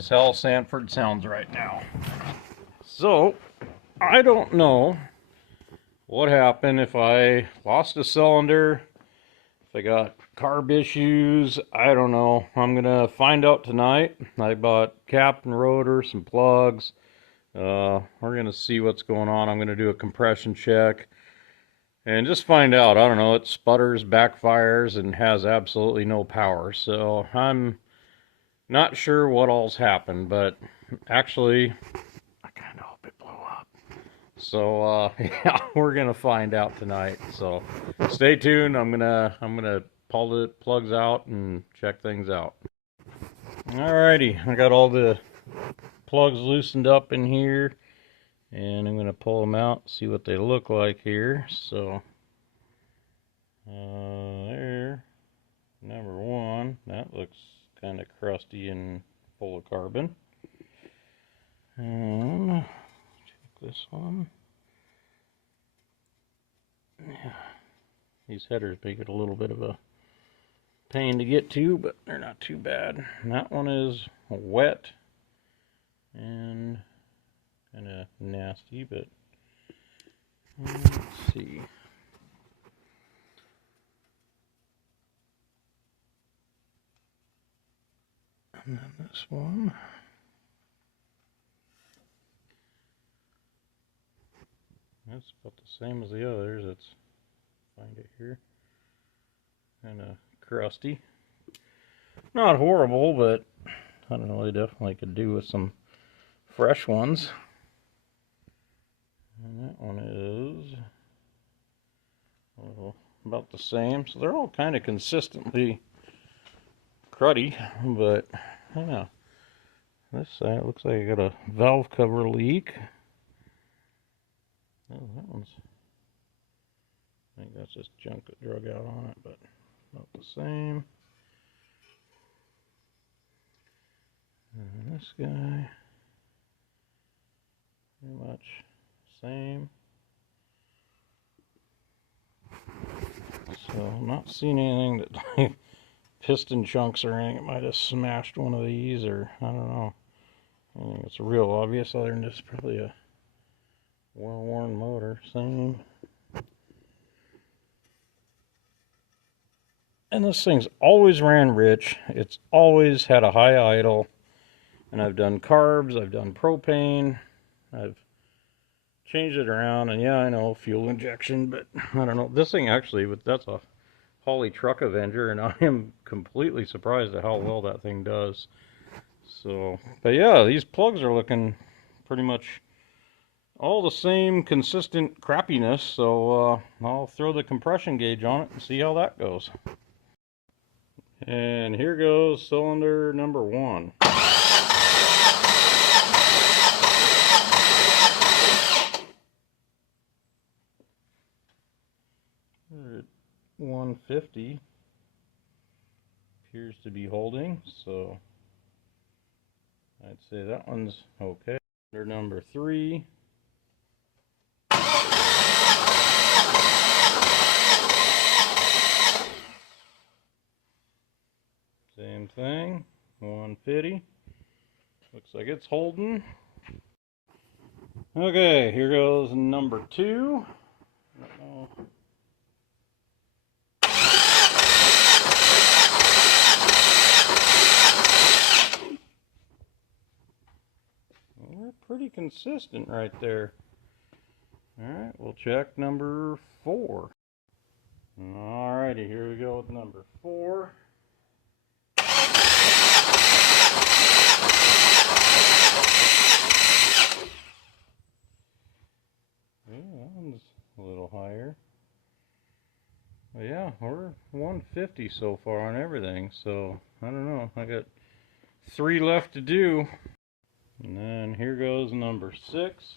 as hell Sanford sounds right now. So, I don't know what happened, if I lost a cylinder, if I got carb issues, I don't know. I'm gonna find out tonight. I bought cap and rotor, some plugs. We're gonna see what's going on. I'm gonna do a compression check and just find out. I don't know, it sputters, backfires, and has absolutely no power. So I'm not sure what all's happened, but actually, I kind of hope it blew up. So yeah, we're gonna find out tonight. So stay tuned. I'm gonna pull the plugs out and check things out. Alrighty, I got all the plugs loosened up in here, and I'm gonna pull them out, see what they look like here. So there, number one, that looks kind of crusty and full of carbon. And check this one. Yeah, these headers make it a little bit of a pain to get to, but they're not too bad. And that one is wet and kind of nasty, but let's see. And then this one. That's about the same as the others. Let's find it here. Kind of crusty. Not horrible, but I don't know, they definitely could do with some fresh ones. And that one is about the same. So they're all kind of consistently cruddy, but I don't know. This side it looks like I got a valve cover leak. Oh, that one's, I think that's just junk that drug out on it, but about the same. And this guy, pretty much same. So I'm not seeing anything that like piston chunks or anything. It might have smashed one of these, or I don't know. I think it's real obvious other than just probably a well-worn motor. Same. And this thing's always ran rich. It's always had a high idle. And I've done carbs, I've done propane, I've changed it around, and yeah, I know, fuel injection, but I don't know. This thing actually, that's a Holly truck Avenger, and I am completely surprised at how well that thing does. So, but yeah, these plugs are looking pretty much all the same consistent crappiness, so I'll throw the compression gauge on it and see how that goes. And here goes cylinder number one. 150 appears to be holding, so I'd say that one's okay. Under number 3. Same thing, 150. Looks like it's holding. Okay, here goes number 2. We're pretty consistent right there. Alright, we'll check number 4. Alrighty, here we go with number 4. Yeah, that one's a little higher. But yeah, we're 150 so far on everything, so I don't know. I got 3 left to do. And then here goes number 6.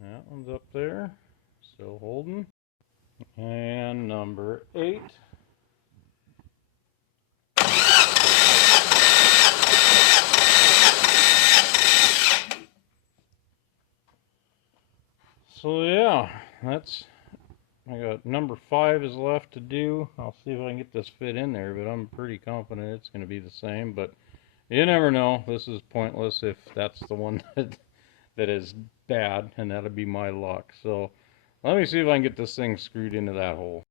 That one's up there, still holding. And number 8. So yeah, I got number 5 is left to do. I'll see if I can get this fit in there, but I'm pretty confident it's going to be the same. But you never know. This is pointless if that's the one that is bad, and that'll be my luck. So let me see if I can get this thing screwed into that hole.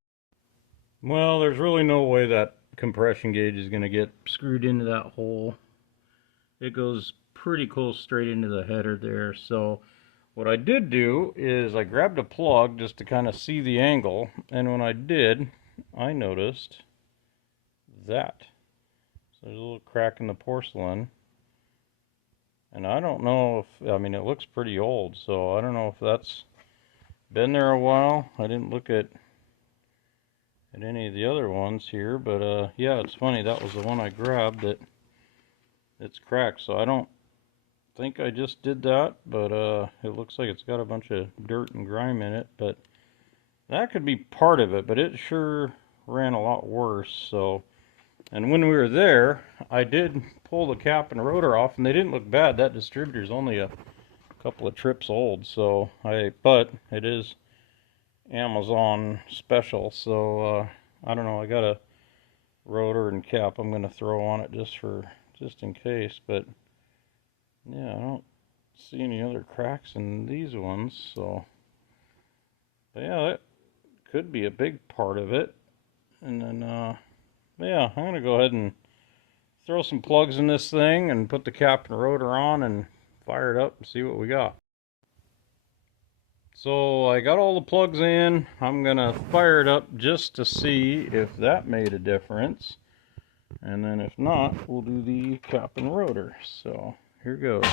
Well, there's really no way that compression gauge is going to get screwed into that hole. It goes pretty close straight into the header there. So what I did do is I grabbed a plug just to kind of see the angle, and when I did, I noticed that. So there's a little crack in the porcelain. And I don't know if, I mean, it looks pretty old, so I don't know if that's been there a while. I didn't look at any of the other ones here, but yeah, it's funny, that was the one I grabbed that it's cracked. So I don't think I just did that, but it looks like it's got a bunch of dirt and grime in it, but that could be part of it, but it sure ran a lot worse. So, and when we were there, I did pull the cap and rotor off, and they didn't look bad. That distributor's only a couple of trips old, so but it is Amazon special, so I don't know, I got a rotor and cap I'm going to throw on it just in case, but yeah, I don't see any other cracks in these ones, so but yeah, that could be a big part of it. And then yeah, I'm going to go ahead and throw some plugs in this thing and put the cap and rotor on and fire it up and see what we got. So I got all the plugs in. I'm going to fire it up just to see if that made a difference. And then if not, we'll do the cap and rotor. So here goes.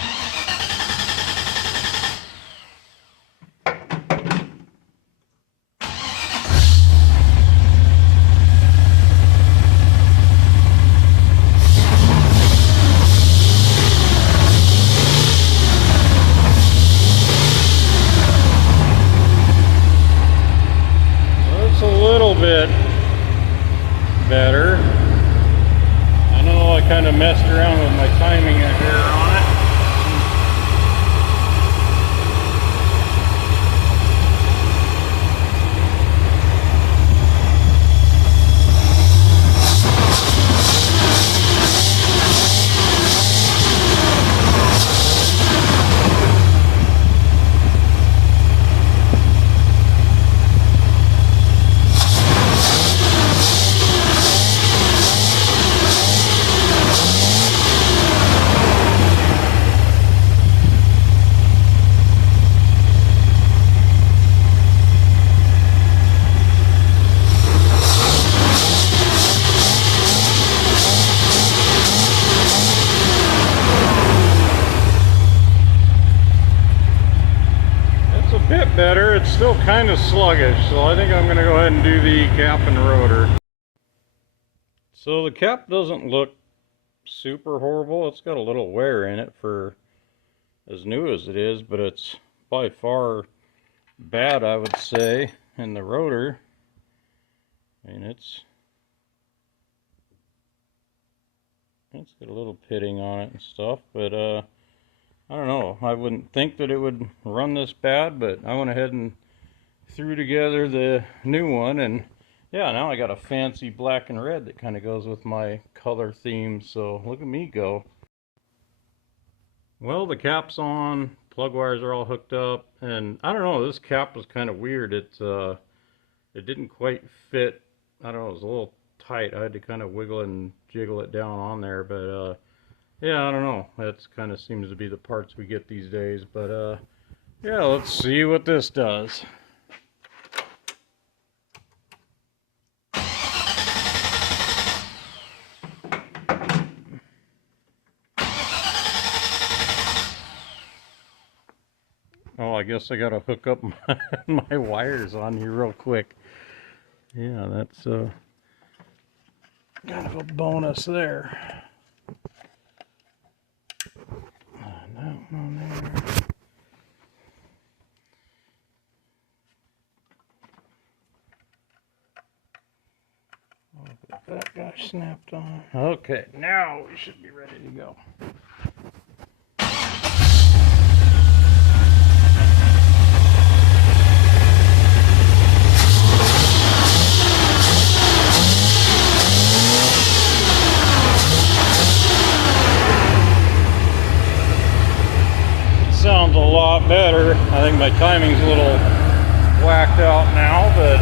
Bit better. I know I kind of messed around with my timing here on it. Bit better. It's still kind of sluggish, so I think I'm going to go ahead and do the cap and rotor. So the cap doesn't look super horrible. It's got a little wear in it for as new as it is, but it's by far bad, I would say. And the rotor, I mean, it's got a little pitting on it and stuff, but I don't know, I wouldn't think that it would run this bad, but I went ahead and threw together the new one, and yeah, now I got a fancy black and red that kind of goes with my color theme, so look at me go. Well, the cap's on, plug wires are all hooked up, and I don't know, this cap was kind of weird. It didn't quite fit. I don't know, it was a little tight. I had to kind of wiggle and jiggle it down on there, but yeah, I don't know. That kind of seems to be the parts we get these days. But yeah, let's see what this does. Oh, I guess I gotta hook up my wires on here real quick. Yeah, that's kind of a bonus there. That one there. I'll get that guy snapped on. Okay, now we should be ready to go. think my timing's a little whacked out now, but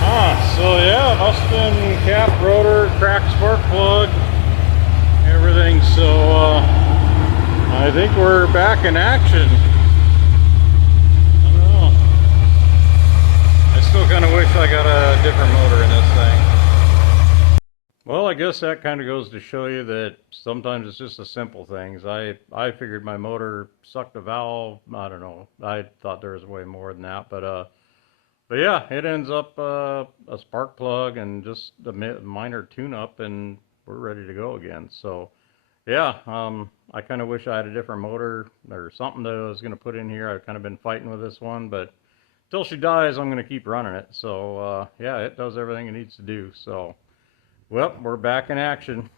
yeah. So yeah, must have been cap, rotor, cracked spark plug, everything. So I think we're back in action. I don't know. I still kind of wish I got a different motor in this thing. Well, I guess that kind of goes to show you that sometimes it's just the simple things. I figured my motor sucked a valve. I don't know. I thought there was way more than that, but yeah, it ends up a spark plug and just a minor tune-up, and we're ready to go again. So yeah, I kind of wish I had a different motor or something that I was going to put in here. I've kind of been fighting with this one, but till she dies, I'm going to keep running it. So yeah, it does everything it needs to do. So, well, we're back in action.